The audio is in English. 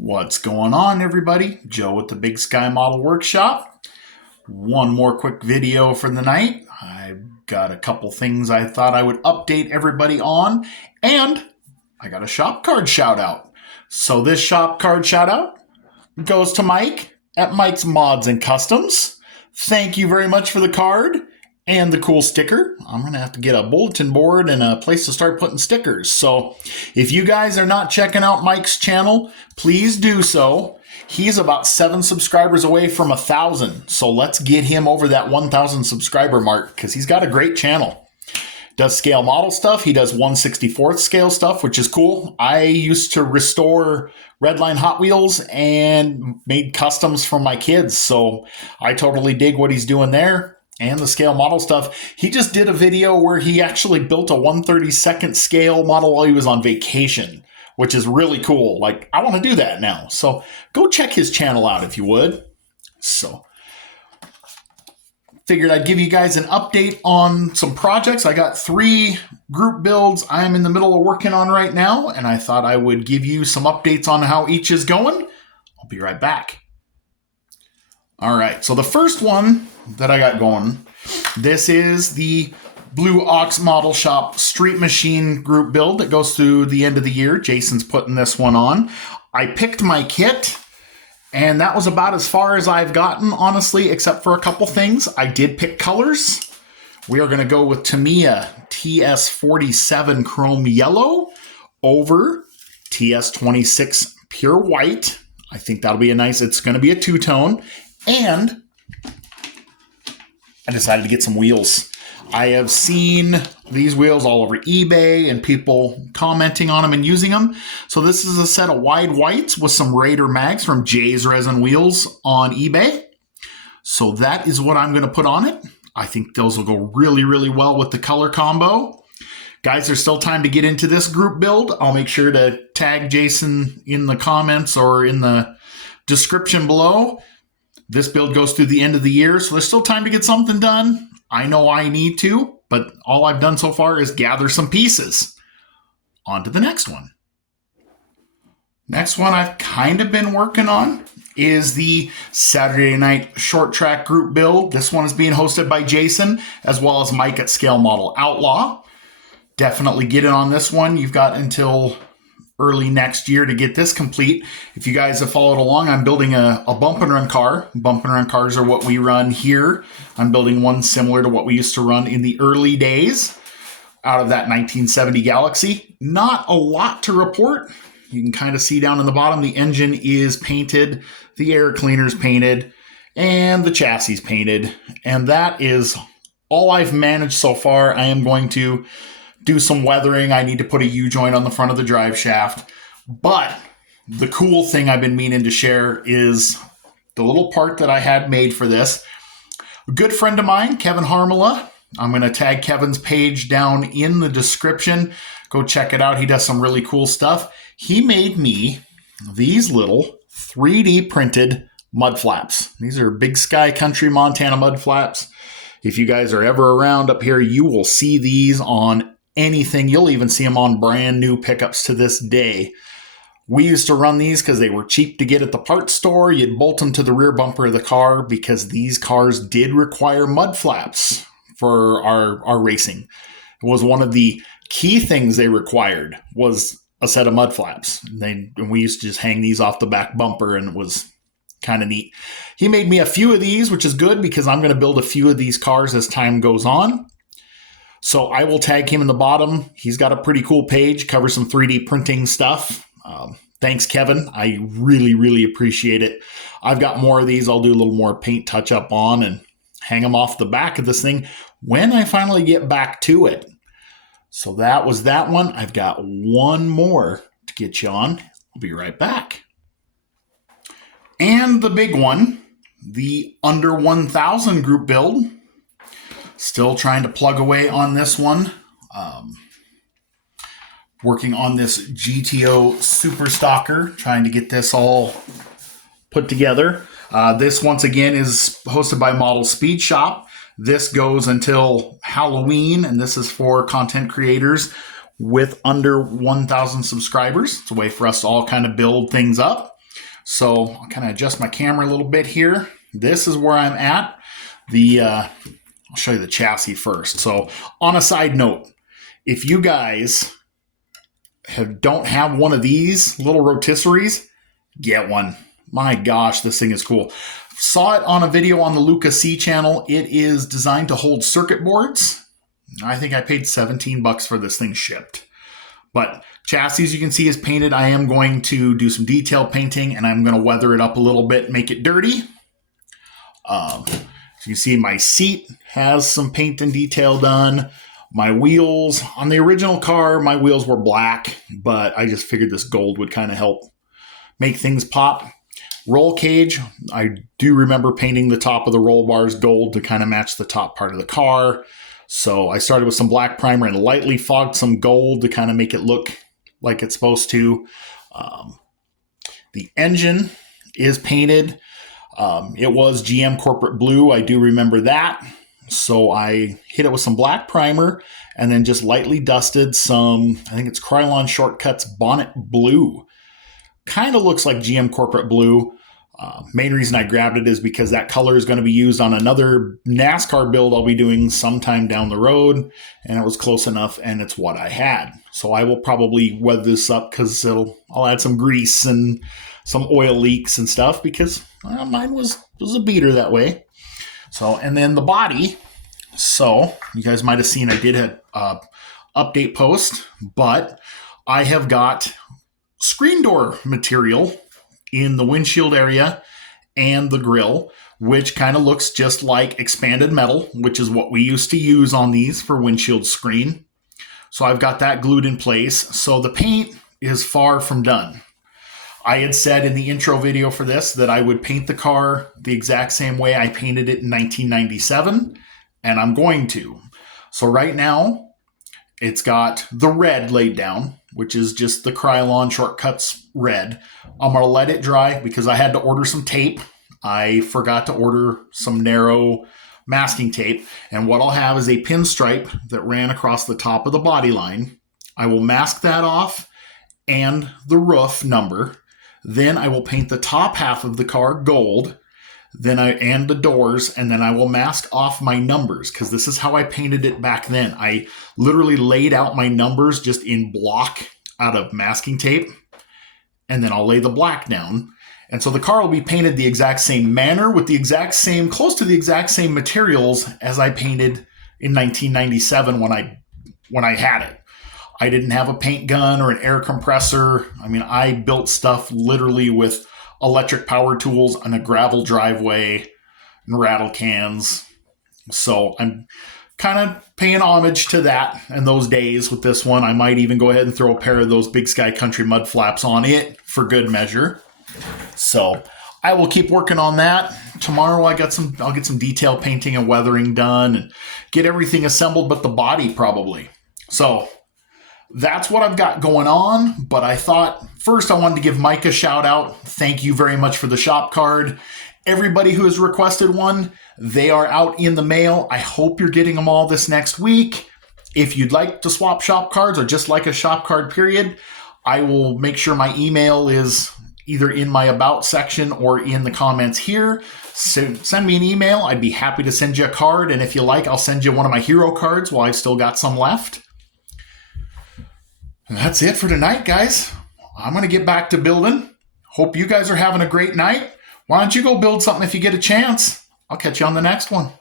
What's going on, everybody? Joe with the Big Sky Model Workshop. One more quick video for the night. I've got a couple things I thought I would update everybody on, and I got a shop card shout out. So this shop card shout out goes to Mike at Mike's Mods and Customs. Thank you very much for the card and the cool sticker. I'm going to have to get a bulletin board and a place to start putting stickers. So if you guys are not checking out Mike's channel, please do so. He's about 7 subscribers away from 1,000. So let's get him over that 1,000 subscriber mark because he's got a great channel. Does scale model stuff. He does 1/64th scale stuff, which is cool. I used to restore Redline Hot Wheels and made customs for my kids. So I totally dig what he's doing there. And the scale model stuff. He just did a video where he actually built a 1/32nd scale model while he was on vacation, which is really cool. Like, I want to do that now. So go check his channel out if you would. So figured I'd give you guys an update on some projects. I got 3 group builds I'm in the middle of working on right now, and I thought I would give you some updates on how each is going. I'll be right back. All right, so the first one that I got going, this is the Blue Ox Model Shop Street Machine group build that goes through the end of the year. Jason's putting this one on. I picked my kit, and that was about as far as I've gotten, honestly, except for a couple things. I did pick colors. We are going to go with Tamiya TS47 Chrome Yellow over TS26 Pure White. I think that'll be it's going to be a two-tone. And I decided to get some wheels. I have seen these wheels all over eBay and people commenting on them and using them. So this is a set of wide whites with some Raider mags from Jay's Resin Wheels on eBay. So that is what I'm going to put on it. I think those will go really, really well with the color combo. Guys, there's still time to get into this group build. I'll make sure to tag Jason in the comments or in the description below. This build goes through the end of the year, so there's still time to get something done. I know I need to, but all I've done so far is gather some pieces. On to the next one. Next one I've kind of been working on is the Saturday Night Short Track group build. This one is being hosted by Jason, as well as Mike at Scale Model Outlaw. Definitely get in on this one. You've got until early next year to get this complete. If you guys have followed along, I'm building a bump and run car. Bump and run cars are what we run here. I'm building one similar to what we used to run in the early days out of that 1970 Galaxy. Not a lot to report. You can kind of see down in the bottom, the engine is painted, the air cleaner's painted, and the chassis is painted. And that is all I've managed so far. I am going to do some weathering. I need to put a U-joint on the front of the drive shaft. But the cool thing I've been meaning to share is the little part that I had made for this. A good friend of mine, Kevin Harmala. I'm going to tag Kevin's page down in the description. Go check it out. He does some really cool stuff. He made me these little 3D printed mud flaps. These are Big Sky Country, Montana mud flaps. If you guys are ever around up here, you will see these on anything. You'll even see them on brand new pickups to this day. We used to run these because they were cheap to get at the parts store. You'd bolt them to the rear bumper of the car because these cars did require mud flaps for our racing. It was one of the key things they required was a set of mud flaps. And we used to just hang these off the back bumper, and it was kind of neat. He made me a few of these, which is good because I'm going to build a few of these cars as time goes on. So I will tag him in the bottom. He's got a pretty cool page, covers some 3D printing stuff. Thanks, Kevin. I really, really appreciate it. I've got more of these. I'll do a little more paint touch up on and hang them off the back of this thing when I finally get back to it. So that was that one. I've got one more to get you on. I'll be right back. And the big one, the under 1,000 group build. Still trying to plug away on this one. Working on this GTO Super Stalker, trying to get this all put together. This, once again, is hosted by Model Speed Shop. This goes until Halloween, and this is for content creators with under 1,000 subscribers. It's a way for us to all kind of build things up. So I'll kind of adjust my camera a little bit here. This is where I'm at. I'll show you the chassis first. So on a side note, if you guys don't have one of these little rotisseries, get one. My gosh, this thing is cool. Saw it on a video on the Luca C channel. It is designed to hold circuit boards. I think I paid $17 for this thing shipped. But chassis, you can see, is painted. I am going to do some detail painting, and I'm going to weather it up a little bit, make it dirty. As you can see, my seat has some paint and detail done. My wheels, on the original car, my wheels were black, but I just figured this gold would kind of help make things pop. Roll cage, I do remember painting the top of the roll bars gold to kind of match the top part of the car. So I started with some black primer and lightly fogged some gold to kind of make it look like it's supposed to. The engine is painted. It was GM Corporate Blue. I do remember that. So I hit it with some black primer and then just lightly dusted some, I think it's Krylon Shortcuts Bonnet Blue. Kind of looks like GM Corporate Blue. Main reason I grabbed it is because that color is going to be used on another NASCAR build I'll be doing sometime down the road, and it was close enough, and it's what I had. So I will probably weather this up because I'll add some grease and some oil leaks and stuff because mine was a beater that way. So, and then the body. So you guys might have seen I did an update post, but I have got screen door material in the windshield area and the grill, which kind of looks just like expanded metal, which is what we used to use on these for windshield screen. So I've got that glued in place. So the paint is far from done. I had said in the intro video for this that I would paint the car the exact same way I painted it in 1997, and I'm going to. So right now, it's got the red laid down, which is just the Krylon Shortcuts red. I'm going to let it dry because I had to order some tape. I forgot to order some narrow masking tape. And what I'll have is a pinstripe that ran across the top of the body line. I will mask that off and the roof number. Then I will paint the top half of the car gold. And the doors, and then I will mask off my numbers because this is how I painted it back then. I literally laid out my numbers just in block out of masking tape, and then I'll lay the black down. And so the car will be painted the exact same manner with the exact same, close to the exact same materials as I painted in 1997 when I had it. I didn't have a paint gun or an air compressor. I mean, I built stuff literally with electric power tools on a gravel driveway and rattle cans. So I'm kind of paying homage to that and those days with this one. I might even go ahead and throw a pair of those Big Sky Country mud flaps on it for good measure. So I will keep working on that. Tomorrow I'll get some detail painting and weathering done and get everything assembled but the body probably. So that's what I've got going on, but I thought first I wanted to give Mike a shout out. Thank you very much for the shop card. Everybody who has requested one, they are out in the mail. I hope you're getting them all this next week. If you'd like to swap shop cards or just like a shop card period, I will make sure my email is either in my about section or in the comments here. So send me an email. I'd be happy to send you a card. And if you like, I'll send you one of my hero cards while I've still got some left. And that's it for tonight, guys. I'm going to get back to building. Hope you guys are having a great night. Why don't you go build something if you get a chance? I'll catch you on the next one.